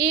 A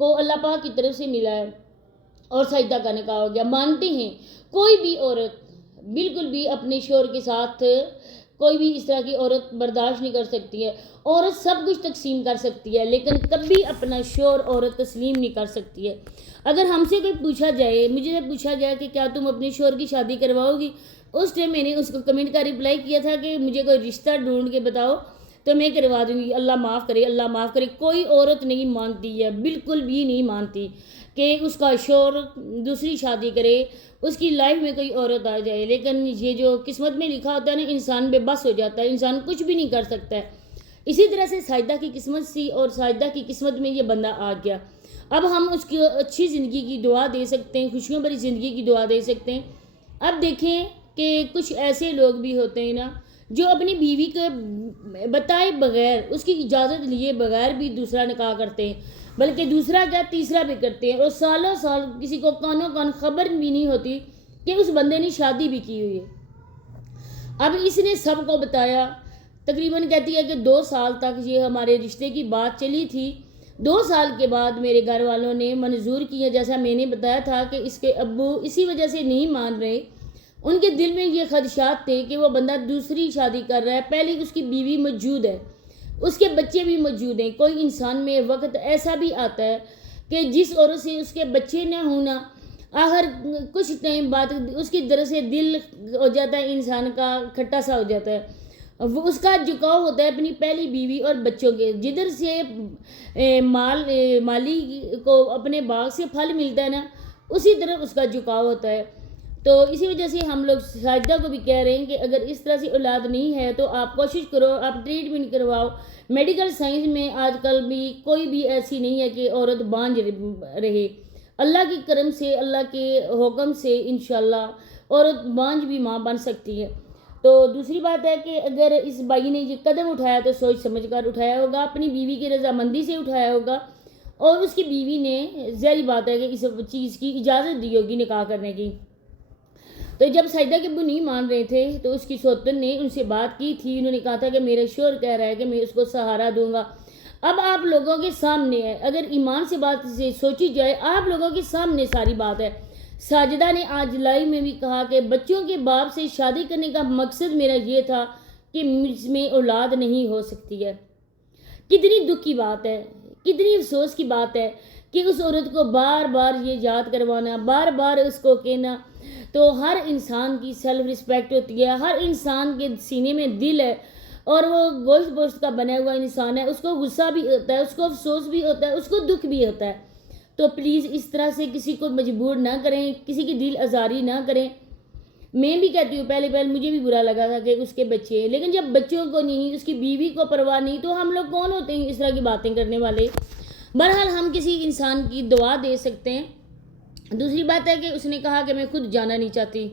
کو اللہ پاک کی طرف سے ملا ہے اور ساجدہ کا نکاح ہو گیا. مانتے ہیں کوئی بھی عورت بالکل بھی اپنے شوہر کے ساتھ کوئی بھی اس طرح کی عورت برداشت نہیں کر سکتی ہے. عورت سب کچھ تقسیم کر سکتی ہے لیکن کبھی اپنا شوہر عورت تسلیم نہیں کر سکتی ہے. اگر ہم سے کوئی پوچھا جائے، مجھے جب پوچھا جائے کہ کیا تم اپنے شوہر کی شادی کرواؤ گی، اس ٹائم میں نے اس کو کمنٹ کا رپلائی کیا تھا کہ مجھے کوئی رشتہ ڈھونڈ کے بتاؤ تو میں کروا دوں گی. اللہ معاف کرے، اللہ معاف کرے. کوئی عورت نہیں مانتی ہے، بالکل بھی نہیں مانتی کہ اس کا شوہر دوسری شادی کرے، اس کی لائف میں کوئی عورت آ جائے. لیکن یہ جو قسمت میں لکھا ہوتا ہے نا، انسان بے بس ہو جاتا ہے، انسان کچھ بھی نہیں کر سکتا ہے. اسی طرح سے ساجدہ کی قسمت سی اور ساجدہ کی قسمت میں یہ بندہ آ گیا. اب ہم اس کی اچھی زندگی کی دعا دے سکتے ہیں، خوشیوں بھری زندگی کی دعا دے سکتے ہیں. اب دیکھیں کہ کچھ ایسے لوگ بھی ہوتے ہیں نا جو اپنی بیوی کو بتائے بغیر، اس کی اجازت لیے بغیر بھی دوسرا نکاح کرتے ہیں، بلکہ دوسرا کیا تیسرا بھی کرتے ہیں، اور سالوں سال کسی کو کانوں کان خبر بھی نہیں ہوتی کہ اس بندے نے شادی بھی کی ہوئی ہے. اب اس نے سب کو بتایا. تقریباً کہتی ہے کہ 2 سال تک یہ ہمارے رشتے کی بات چلی تھی. 2 سال کے بعد میرے گھر والوں نے منظور کیا، جیسا میں نے بتایا تھا کہ اس کے ابو اسی وجہ سے نہیں مان رہے. ان کے دل میں یہ خدشات تھے کہ وہ بندہ دوسری شادی کر رہا ہے. پہلے اس کی بیوی موجود ہے، اس کے بچے بھی موجود ہیں. کوئی انسان میں وقت ایسا بھی آتا ہے کہ جس عورت سے اس کے بچے نہ ہونا، آخر کچھ ٹائم بعد اس کی طرف سے دل ہو جاتا ہے، انسان کا کھٹا سا ہو جاتا ہے. وہ اس کا جھکاؤ ہوتا ہے اپنی پہلی بیوی اور بچوں کے. جدھر سے مالی کو اپنے باغ سے پھل ملتا ہے نا، اسی طرح اس کا جھکاؤ ہوتا ہے. تو اسی وجہ سے ہم لوگ ساجدہ کو بھی کہہ رہے ہیں کہ اگر اس طرح سے اولاد نہیں ہے تو آپ کوشش کرو، آپ ٹریٹمنٹ کرواؤ. میڈیکل سائنس میں آج کل بھی کوئی بھی ایسی نہیں ہے کہ عورت بانجھ رہے. اللہ کی کرم سے، اللہ کے حکم سے انشاءاللہ عورت بانجھ بھی ماں بن سکتی ہے. تو دوسری بات ہے کہ اگر اس بھائی نے یہ قدم اٹھایا تو سوچ سمجھ کر اٹھایا ہوگا، اپنی بیوی کی رضامندی سے اٹھایا ہوگا، اور اس کی بیوی نے ظاہری بات ہے کہ اس چیز کی اجازت دی ہوگی نکاح کرنے کی. تو جب ساجدہ کے ابو نہیں مان رہے تھے تو اس کی سوتن نے ان سے بات کی تھی. انہوں نے کہا تھا کہ میرا شوہر کہہ رہا ہے کہ میں اس کو سہارا دوں گا. اب آپ لوگوں کے سامنے ہے، اگر ایمان سے بات سے سوچی جائے، آپ لوگوں کے سامنے ساری بات ہے. ساجدہ نے آج لائیو میں بھی کہا کہ بچوں کے باپ سے شادی کرنے کا مقصد میرا یہ تھا کہ مجھ میں اولاد نہیں ہو سکتی ہے. کتنی دکھ کی بات ہے، کتنی افسوس کی بات ہے کہ اس عورت کو بار بار یہ یاد کروانا، بار بار اس کو کہنا. تو ہر انسان کی سیلف رسپیکٹ ہوتی ہے، ہر انسان کے سینے میں دل ہے، اور وہ گوشت گوشت کا بنا ہوا انسان ہے. اس کو غصہ بھی ہوتا ہے، اس کو افسوس بھی ہوتا ہے، اس کو دکھ بھی ہوتا ہے. تو پلیز اس طرح سے کسی کو مجبور نہ کریں، کسی کی دل آزاری نہ کریں. میں بھی کہتی ہوں پہلے مجھے بھی برا لگا تھا کہ اس کے بچے، لیکن جب بچوں کو نہیں، اس کی بیوی کو پرواہ نہیں، تو ہم لوگ کون ہوتے ہیں اس طرح کی باتیں کرنے والے. بہرحال ہم کسی انسان کی دعا دے سکتے ہیں. دوسری بات ہے کہ اس نے کہا کہ میں خود جانا نہیں چاہتی،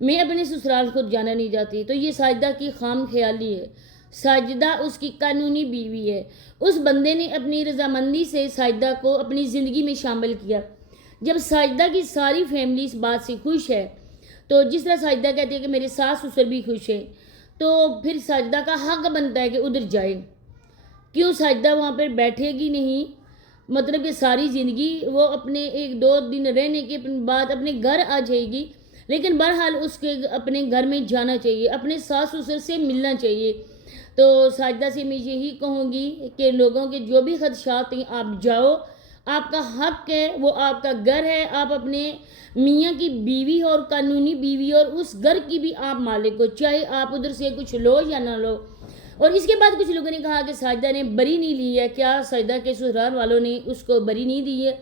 میں اپنے سسرال خود جانا نہیں چاہتی. تو یہ ساجدہ کی خام خیالی ہے. ساجدہ اس کی قانونی بیوی ہے. اس بندے نے اپنی رضامندی سے ساجدہ کو اپنی زندگی میں شامل کیا. جب ساجدہ کی ساری فیملی اس بات سے خوش ہے، تو جس طرح ساجدہ کہتی ہے کہ میرے ساس سسر بھی خوش ہیں، تو پھر ساجدہ کا حق بنتا ہے کہ ادھر جائے. کیوں ساجدہ وہاں پر بیٹھے گی نہیں؟ مطلب کہ ساری زندگی وہ اپنے 1-2 دن رہنے کے بعد اپنے گھر آ جائے گی. لیکن بہرحال اس کے اپنے گھر میں جانا چاہیے، اپنے ساس سسر سے ملنا چاہیے. تو ساجدہ سے میں یہی کہوں گی کہ لوگوں کے جو بھی خدشات ہیں آپ جاؤ، آپ کا حق ہے، وہ آپ کا گھر ہے. آپ اپنے میاں کی بیوی اور قانونی بیوی اور اس گھر کی بھی آپ مالک ہو، چاہے آپ ادھر سے کچھ لو یا نہ لو. اور اس کے بعد کچھ لوگوں نے کہا کہ ساجدہ نے بری نہیں لی ہے. کیا ساجدہ کے سسرال والوں نے اس کو بری نہیں دی ہے؟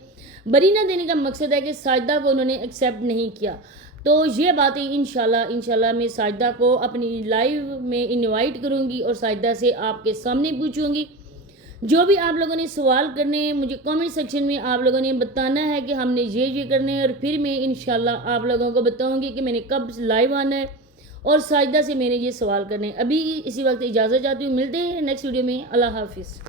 بری نہ دینے کا مقصد ہے کہ ساجدہ کو انہوں نے ایکسیپٹ نہیں کیا. تو یہ باتیں انشاءاللہ میں ساجدہ کو اپنی لائیو میں انوائٹ کروں گی اور ساجدہ سے آپ کے سامنے پوچھوں گی. جو بھی آپ لوگوں نے سوال کرنے ہیں مجھے کامنٹ سیکشن میں آپ لوگوں نے بتانا ہے کہ ہم نے یہ کرنے ہیں، اور پھر میں انشاءاللہ آپ لوگوں کو بتاؤں گی کہ میں نے کب لائیو آنا ہے اور ساجدہ سے میں نے یہ سوال کرنے ہیں. ابھی اسی وقت اجازت چاہتی ہوں، ملتے ہیں نیکسٹ ویڈیو میں. اللہ حافظ.